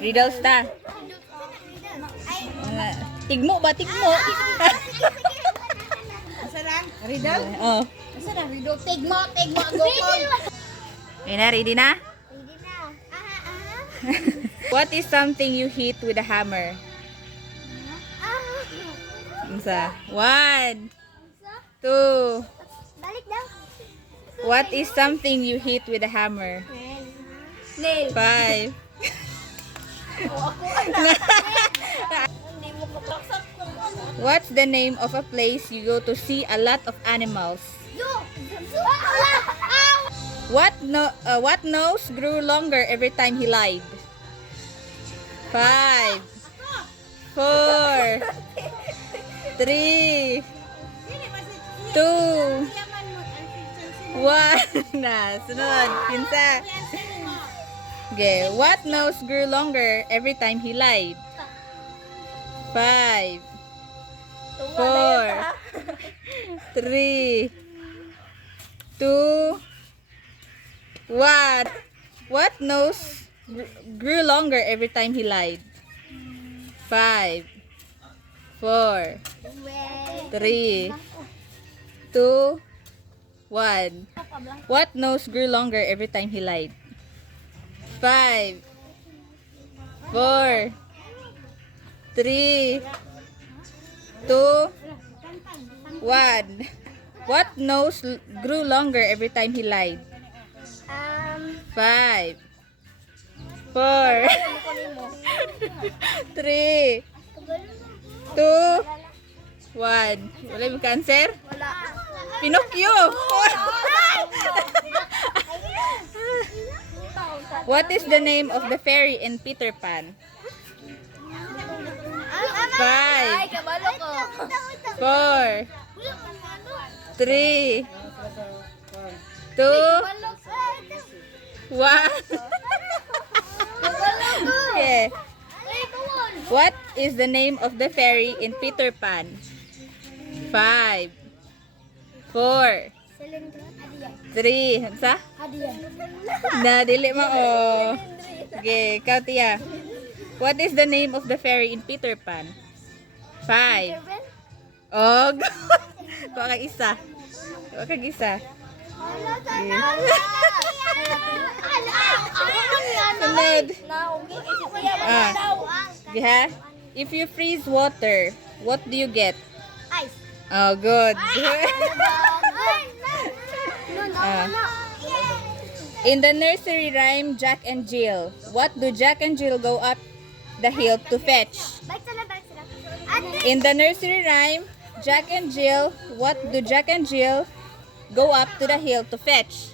Riddles ta. Tigmo ba? Tigmo? Asa lang? Riddle? Oh. Asa lang? Riddle? Tigmo, gokol. Okay na, ready na? Hindi na. What is something you hit with a hammer? Isa. 1, 2. Balik daw. What is something you hit with a hammer? Nail. 5. Hindi mo kapaksak kung ano. What's the name of a place you go to see a lot of animals? What nose grew longer every time he lied? 5, 4, 3, 2, 1. Na, sunod. Pinsa. Okay. What nose grew longer every time he lied? 5, 4, 3, 2, 1. What nose grew longer every time he lied? 5, 4, 3, 2, 1. What nose grew longer every time he lied? 5, 4, 3, 2, 1. What nose grew longer every time he lied? 5, 4, 3, 2, 1. Wala yung cancer? Wala. Pinocchio! What is the name of the fairy in Peter Pan? 5, Ay, kabalo ko. 4, 3, 2, 1. Okay. What is the name of the fairy in Peter Pan? 5, 4, 3. Hansa? Na, dili mo. Oh. Okay, ikaw tiya. What is the name of the fairy in Peter Pan? 5. Oh, kuha kag isa. Kuha kag isa. Sunod. Ah. Okay, ha? If you freeze water, what do you get? Ice. Oh, good. Ah. In the nursery rhyme Jack and Jill, what do Jack and Jill go up the hill to fetch? In the nursery rhyme Jack and Jill, what do Jack and Jill go up to the hill to fetch?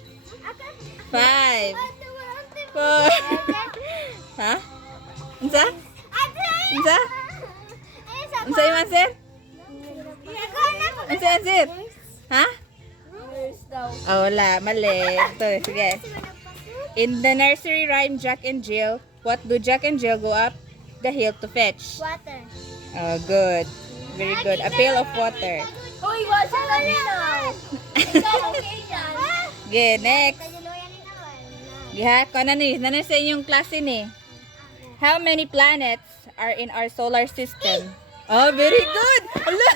5, 4. Ha? Unsa? Unsa? Unsa yung answer? Unsa yung answer? Ha? Oh, wala. Mali. Ito, sige. In the nursery rhyme Jack and Jill, what do Jack and Jill go up the hill to fetch? Water. Oh, good. Very good. A pail of water. Uy, wasa na ninaw. Ikaw, okay yan. Okay, next. Yeah, kung ano ni? Ano sa inyong klase ni? How many planets are in our solar system? Oh, very good. Ala.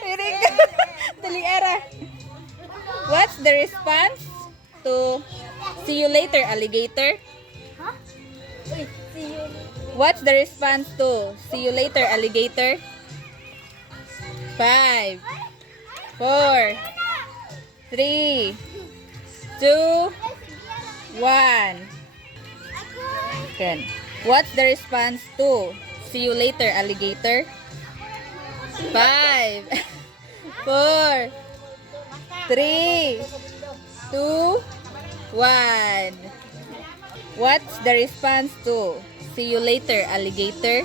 Very good. Dali era. What's the response to see you later, alligator? Huh? Uy, see you. What's the response to see you later, alligator? 5, 4, 3, 2, 1. Then, what's the response to see you later, alligator? 5, 4, 3, 2, 1. What's the response to see you later, alligator?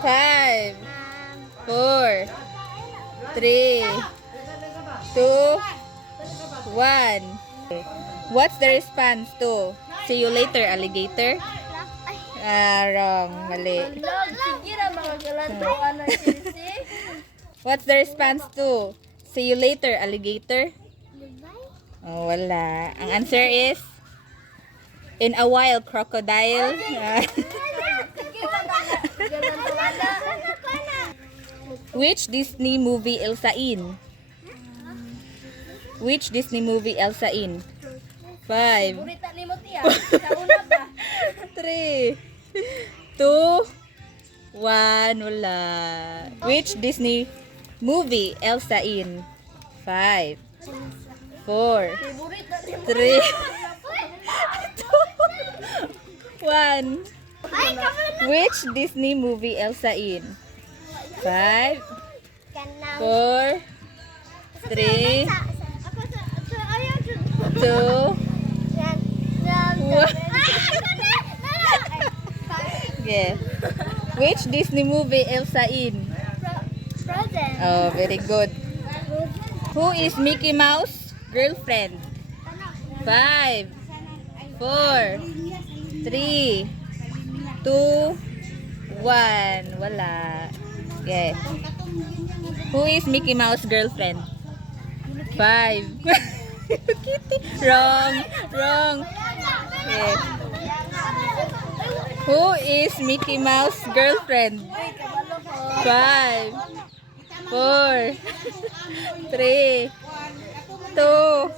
5, 4, 3, 2, 1. What's the response to see you later, alligator? Wrong. Mali. Sige na mga galanto ka na sisi. What's the response to see you later, alligator? Oh, wala. Ang answer is In a wild crocodile. Which Disney movie Elsa in? Which Disney movie Elsa in? 5, 3, 2, 1, wala. Which Disney movie Elsa in? 5, 4, 3, 2, 1. Which Disney movie Elsa in? 5, 4, 3, 2, 1. Okay. Which Disney movie Elsa in? Frozen. Oh, very good. Who is Mickey Mouse girlfriend? 5, 4, 3, 2, 1. Wala. Okay. Who is Mickey Mouse girlfriend? 5. Kitty. Wrong. Okay. Who is Mickey Mouse girlfriend? 5, 4, 3, 2.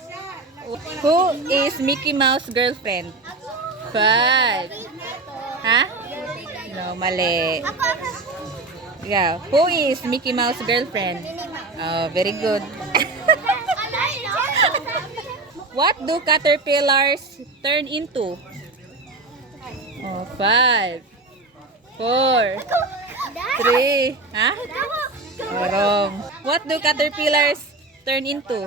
Who is Mickey Mouse girlfriend? 5. Ha? No, mali. Yeah. Who is Mickey Mouse girlfriend? Oh, very good. What do caterpillars turn into? Oh, 5, 4, 3. Ha? Oh, wrong. What do caterpillars turn into?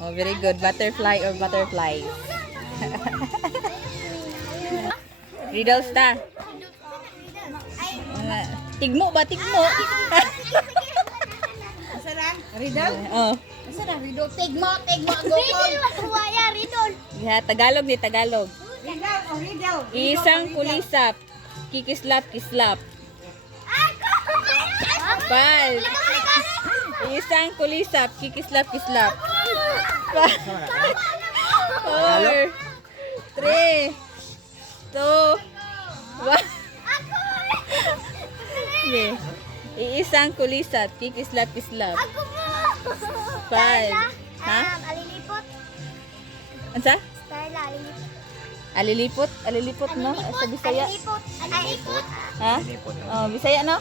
Oh, very good. Butterfly or butterflies. Riddles ta. Tigmo ba? Tigmo? Riddle? Oh. Asa na? Riddle? Tigmo, go. Riddle. Yeah, Tagalog ni Tagalog. Riddle. Isang kulisap. Kikislap-kislap. 5. Isang kulisap. Kikislap-kislap. 4, 3, 2, 1. Okay. Iisang kulisap. Kikislap-kislap. 5. Ha? Alilipot. Ansa? Starla, alilipot. Alilipot no? Sa Bisaya. Alilipot. Ha? Oh, Bisaya no?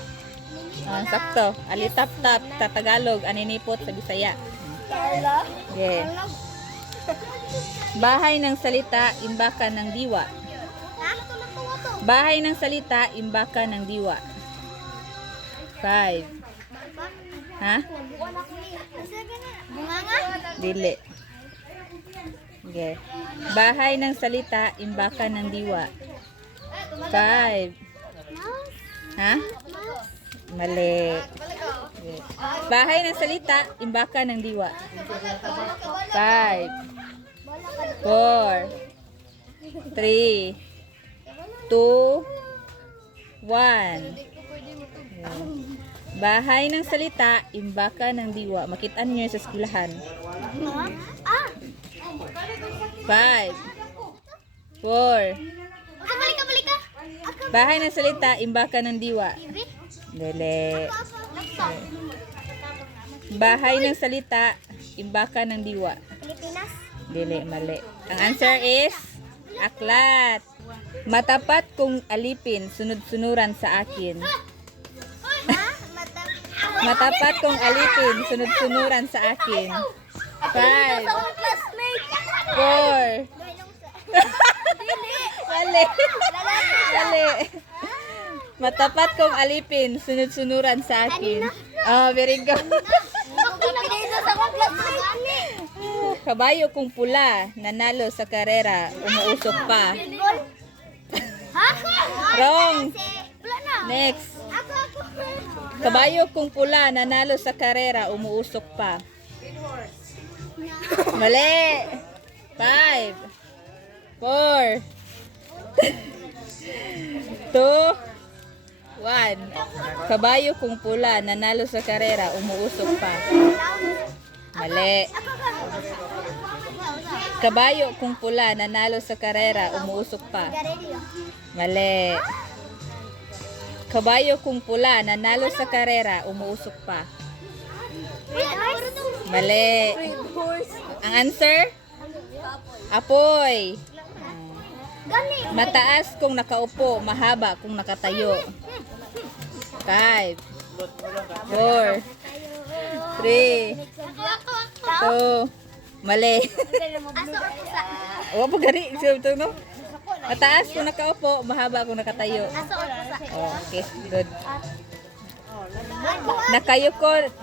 Ah, sakto. Alitap-tap sa Tagalog, aninipot sa Bisaya. Starla. Okay. Bahay ng salita, imbakan ng diwa. Ha? Bahay ng salita, imbakan ng diwa. 5. Ha? Bunganga? Dili. Okay. Bahay ng salita, imbakan ng diwa. 5. Ha? Mali. Okay. Bahay ng salita, imbakan ng diwa. 5, 4, 3, 2, 1. Bahay ng salita, imbakan ng diwa. Makitaan niyo sa eskwelahan. 5, 4. Balik ka. Bahay ng salita, imbakan ng diwa. Dili. Bahay ng salita, imbakan ng diwa. Pilipinas? Dili, mali. Ang answer is aklat. Matapat kong alipin, sunod-sunuran sa akin. Matapat kong alipin, sunod-sunuran sa akin. 5, 4. Mali. Mali. Matapat kong alipin, sunod-sunuran sa akin. Oh, very good. Kabayo kong pula, nanalo sa karera, umuusok pa. Wrong. Next. Kabayo kong pula, nanalo sa karera, umuusok pa. Mali. 5, 4, 2, 1. Kabayo kong pula, nanalo sa karera, umuusok pa. Mali. Kabayo kung pula nanalo sa karera, umuusok pa. Sigarilyo. Mali. Kabayo kung pula nanalo sa karera, umuusok pa. Red horse. Mali. Horse. Ang answer? Apoy. Gani. Mataas kung nakaupo, mahaba kung nakatayo. 5, 4, 3, 2, mali. Aso or pusa? O, po gani. Ito, no? Mataas kung nakaupo, mahaba kung nakatayo. Aso or pusa? Okay, good.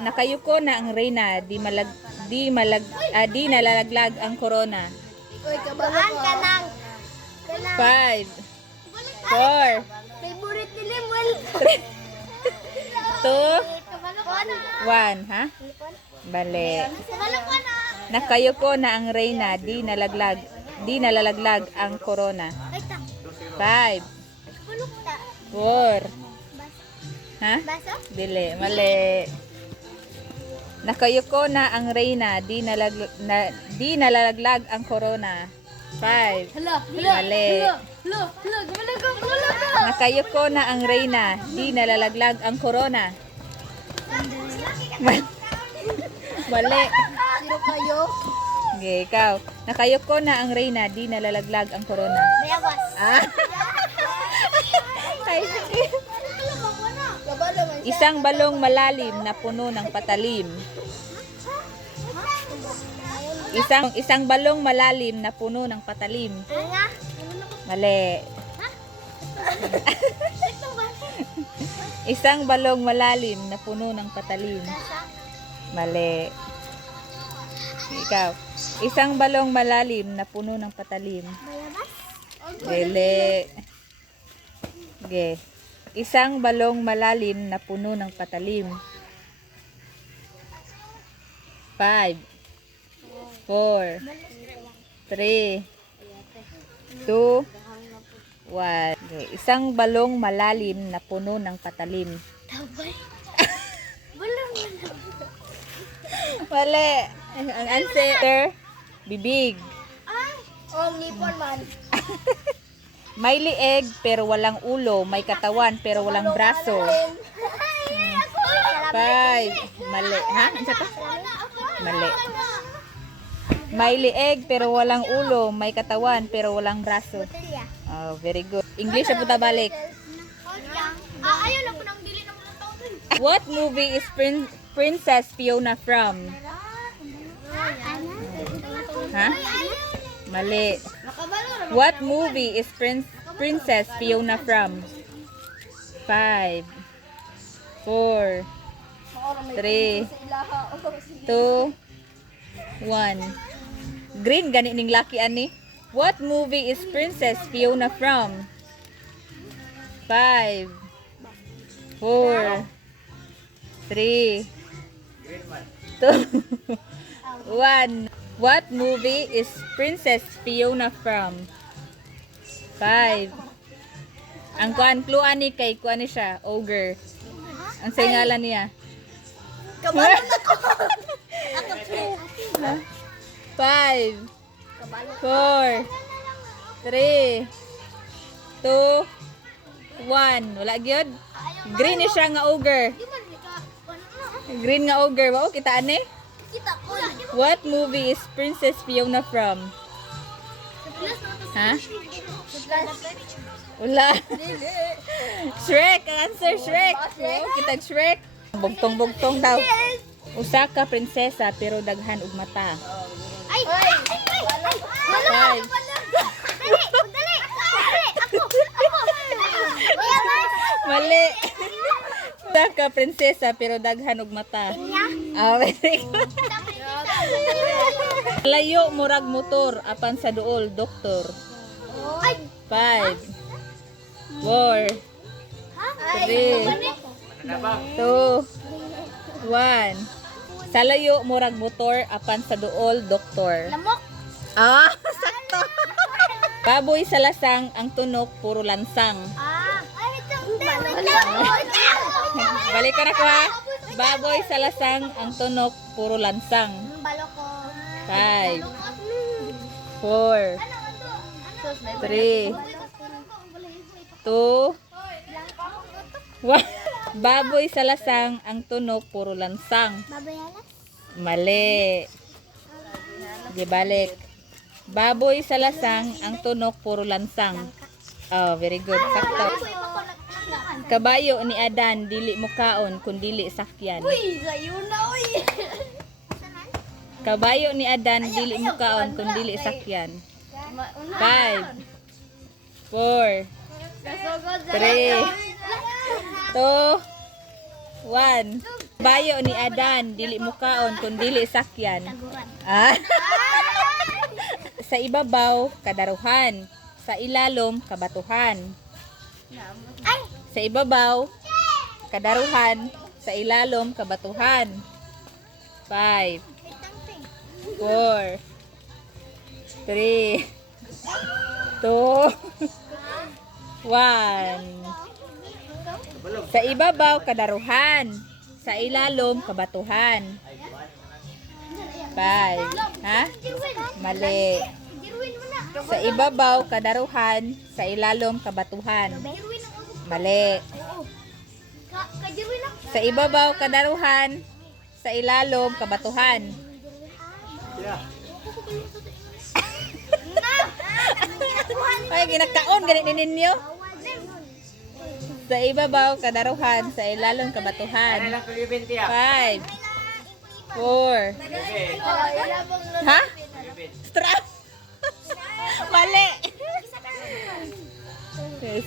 Nakayuko na ang reyna, di nalalaglag ang corona. Kuhaan ka ng 5, 4, favorite ni Lemuel. 2, Kabalo ko na. 1, ha? Bale. Kabalo ko na. Nakayuko na ang reyna, di nalalaglag ang corona. Ay, tam. 5, Bulok ta. 4, ha? Baso? Dili, mali. Nakayuko na ang reyna, di nalalaglag ang corona. 5, mali. Kabalo ko. Nakayuko na ang reyna, di nalalaglag ang corona. Mali. Sino kayo? Okay, ikaw. Nakayuko na ang reyna, di nalalaglag ang corona. Bayabas. Ah. Ay, sige. Kabalo man. Isang balong malalim na puno ng patalim. Isang balong malalim na puno ng patalim. Nga. Mali. Isang balong malalim na puno ng patalim. Mali. Ikaw. Isang balong malalim na puno ng patalim. Bayabas? Dili. Okay. Isang balong malalim na puno ng patalim. 5, 4, 3, 2, 1. Okay. Isang balong malalim na puno ng patalim. Tabay. Bulong. Mali. Ang answer, bibig. Ay. Oh, ngipon man. May lieg pero walang ulo, may katawan pero walang braso. 5. Mali. Ha? Ano pa? Mali. May lieg pero walang ulo, may katawan pero walang braso. Oh, very good. English na punta balik. Ayaw lang po nang dili ng mga tao. What movie is Princess Fiona from? Ha? Mali. What movie is Princess Fiona from? 5, 4, 3, 2, 1. Green gani ning laki ani. What movie is Princess Fiona from? 5, 4, 3, 2, 1. What movie is Princess Fiona from? 5. Ang kluan ni kay kuan ni siya, ogre. Ang singalan niya. Kabalo na ko. 5, 4, 3, 2, 1. Wala gyud. Green ni siya nga ogre. Di man ka. Green nga ogre. Wow, kita ani? Kita ko. What movie is Princess Fiona from? Ha? Wala. Shrek. Ang answer, Shrek. Wow, kita Shrek. Bugtong-bugtong daw. Usa ka prinsesa pero daghan og mata. Ay! Ay! Ay! Ay! 5. Dali! Dali! Dali! Ako! Bayabas! Mali. Usa ka prinsesa pero daghan og mata. Nya? Ah, very good. Layo murag motor apan sa duol doktor. Ay! 5, 4, Ha? 3, 2, 1. Sa layo murag motor apan sa duol doktor. Lamok! Ah, sakto. Baboy sa lasang ang tunok puro lansang. Ah! Ay, wait lang! Balik ko na ko ha. Baboy sa lasang ang tunok puro lansang. Balo ko. 5, 4, 3, 2, 1. Baboy sa lasang, ang tunog puro lansang. Babayalas? Mali. Di balik. Baboy sa lasang, ang tunog puro lansang. Oh, very good. Sakto. Kabayo ni Adan, dili mukaon kun dili sakyan. Uy, sayo na, uy. Kabayo ni Adan, dili mukaon kun dili sakyan. 5, 4, 3, 2, 1. Kabayo ni Adan, dili mukaon kun dili sakyan. Ah. Sa ibabaw, kadaruhan. Sa ilalom, kabatuhan. Sa ibabaw, kadaruhan. Sa ilalom, kabatuhan. 5, 4, 3, 2, 1. Sa ibabaw, kadaruhan. Sa ilalom, kabatuhan. 5. Ha? Mali. Sa ibabaw, kadaruhan. Sa ilalom, kabatuhan. Mali. Sa ibabaw, kadaruhan. Sa ilalom, kabatuhan. Ay, ginakaon, ganit ninyo. Sa ibabaw, kadaruhan. Sa ilalom, kabatuhan. 5, 4. Ha? Strap. Mali.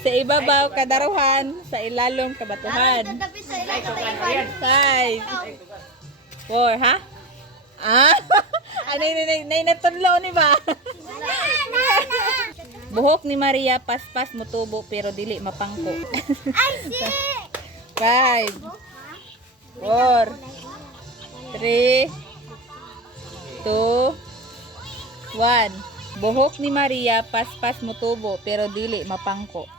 Sa ibabaw, kadaruhan. Sa ilalom, kabatuhan. 5, 4. Ha? Ah? Ano yung natunlo ni ba? Buhok ni Maria, paspas mutubo pero dili mapangko. 5, 4, 3, 2, 1. Buhok ni Maria, paspas mutubo pero dili mapangko.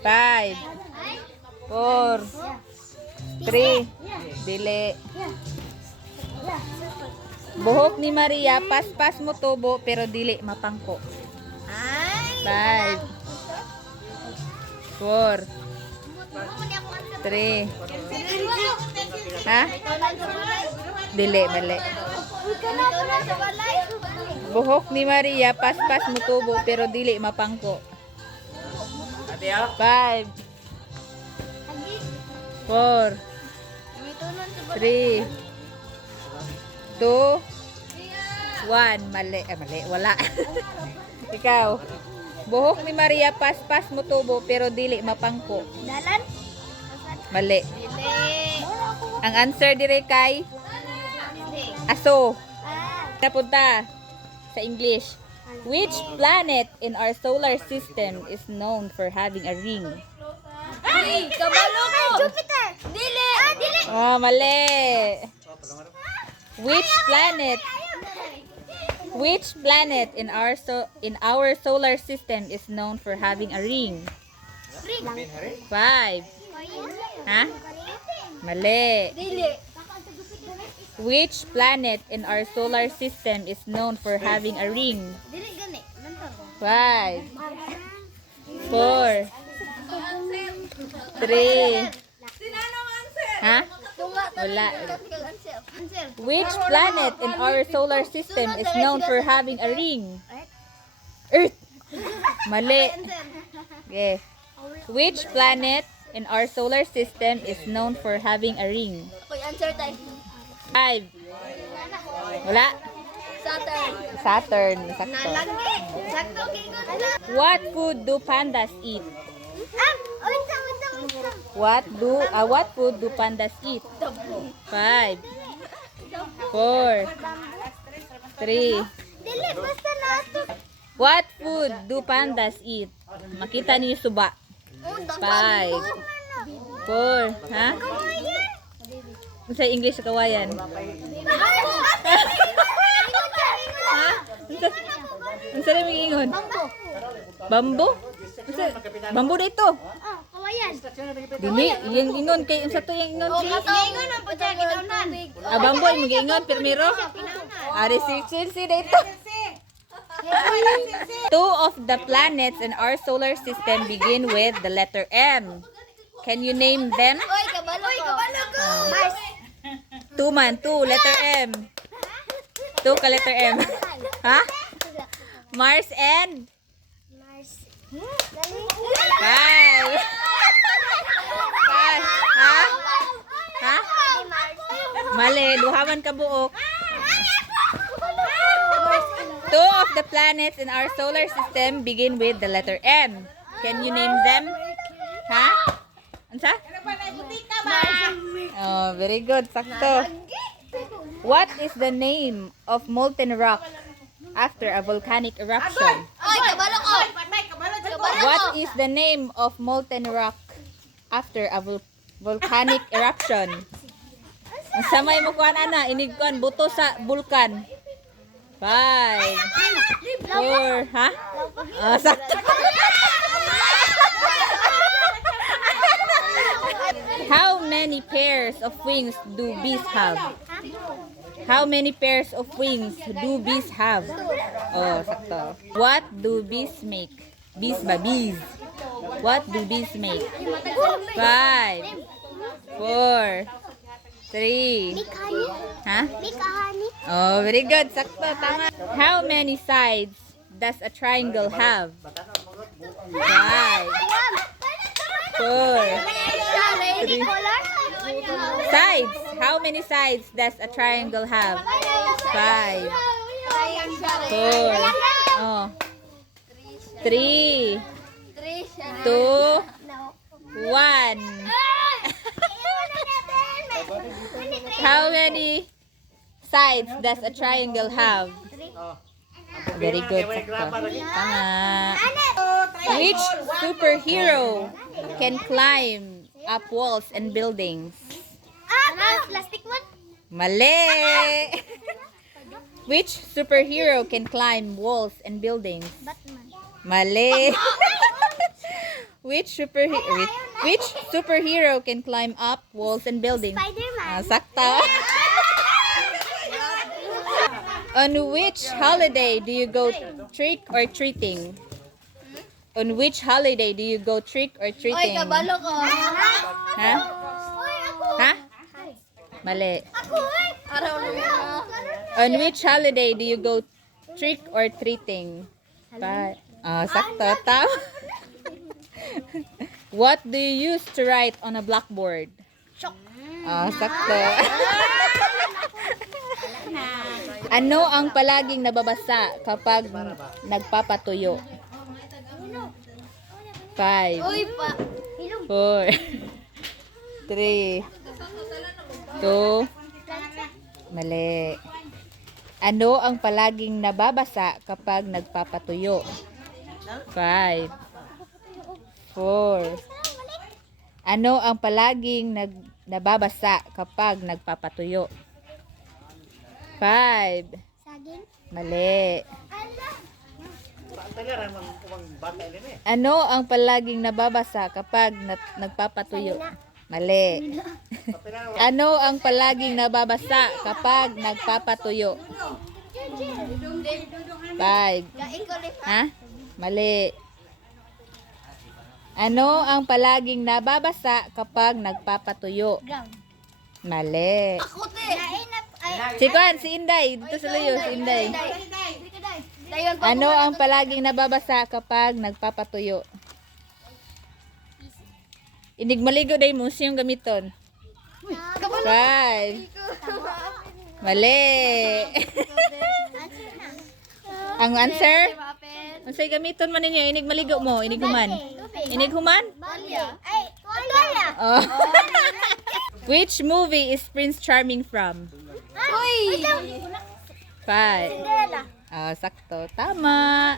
5, 4, 3, dili. Buhok ni Maria, paspas mutubo pero dili mapangko. 5, 4, 3. Ha? Dili, mali. Buhok ni Maria, paspas mutubo pero dili mapangko. 5, 4, 3, 2, 1. Mali. Mali. Wala. Ikaw. Buhok ni Maria, paspas mutubo pero dili mapangko. Dalan? Mali. Ang answer dire kay aso. Napunta sa English. Which planet in our solar system is known for having a ring? Ay, kabalo ko. Jupiter. Dili. Dili. Oh, mali. Which planet in our solar system is known for having a ring? 5. Ha? Mali. Dili. Which planet in our solar system is known for having a ring? Dili gani. 5, 4, 3. Ha? Wala. Which planet in our solar system is known for having a ring? Earth. Mali. Okay. Which planet in our solar system is known for having a ring? Koy answer tayo. 5. Wala. Saturn. Saturn. Sakto. Nalangge. Sakto kay na. What food do pandas eat? Unsang. What food do pandas eat? 5, 4, 3. Dili basta nato. What food do pandas eat? Makita niyo suba. 5, 4. Ha? Sa English sa kawayan. Ha? Ang sarili mo ingon. Bambo? Bambo dito. Kawayan. Dili, yung ingon kay unsa to yung ingon si? Ingon ang putya kinaunan. Bambo yung mag-ingon primero. Ari si dito. Two of the planets in our solar system begin with the letter M. Can you name them? Oy, kabalo ko. Mars. Two, letter M. Two ka letter M. Ha? Mars and Mars. five. Five. Ha? Ha? Mali, duhaman ka buok. Two of the planets in our solar system begin with the letter M. Can you name them? Ha? Ansa? Oh, very good. Sakto. What is the name of molten rock after a volcanic eruption? Oy, kabalo ko. What is the name of molten rock after a volcanic eruption? Ang samay mo kuan ana, inigkuan buto sa bulkan. 5, 4, ha? Oh, sakto. How many pairs of wings do bees have? How many pairs of wings do bees have? Oh, sakto. What do bees make? Bees ba? Bees. What do bees make? 5, 4, 3. Ha? Oh, very good. Sakto, tama. How many sides does a triangle have? 5, 4, 3. Sides. How many sides does a triangle have? 5, 4, oh, 3, 2, 1. How many sides does a triangle have? Very good. Sakto. Tama. Which superhero can climb up walls and buildings? Plastic one? Mali! Which superhero can climb walls and buildings? Batman. Mali! Which superhero can climb up walls and buildings? Spider-Man. Sakto. On which holiday do you go trick or treating? On which holiday do you go trick or Oy, treating? kabalo ko. Ha? Ha? Mali. Araw na. On which holiday do you go trick or treating? Sakto. Tama. What do you use to write on a blackboard? Chalk. Sakto. Ano ang palaging nababasa kapag nagpapatuyo? 5, Uy, pa. 4, 3, 2, mali. Ano ang palaging nababasa kapag nagpapatuyo? 5, 4. Ano ang palaging nababasa kapag nagpapatuyo? 5. Saging. Mali. Ano ang palaging nababasa kapag nagpapatuyo? Mali. Ano ang palaging nababasa kapag nagpapatuyo? 5. Kain ko ulit. Ha? Mali. Ano ang palaging nababasa kapag nagpapatuyo? Ground. Mali. Ako te. Kain na. Si Kwan, si Inday. Dito sa layo, si Inday. Dayon pa. Ano ang palaging nababasa kapag nagpapatuyo? Inig maligo day mo siyang gamiton. 5. Mali. Ang answer? Ang say gamiton man ninyo, inig maligo mo, inig human. Inig human? Balya. Ay, tuwalya. Oh. Which movie is Prince Charming from? Uy. 5. Cinderella. Sakto. Tama.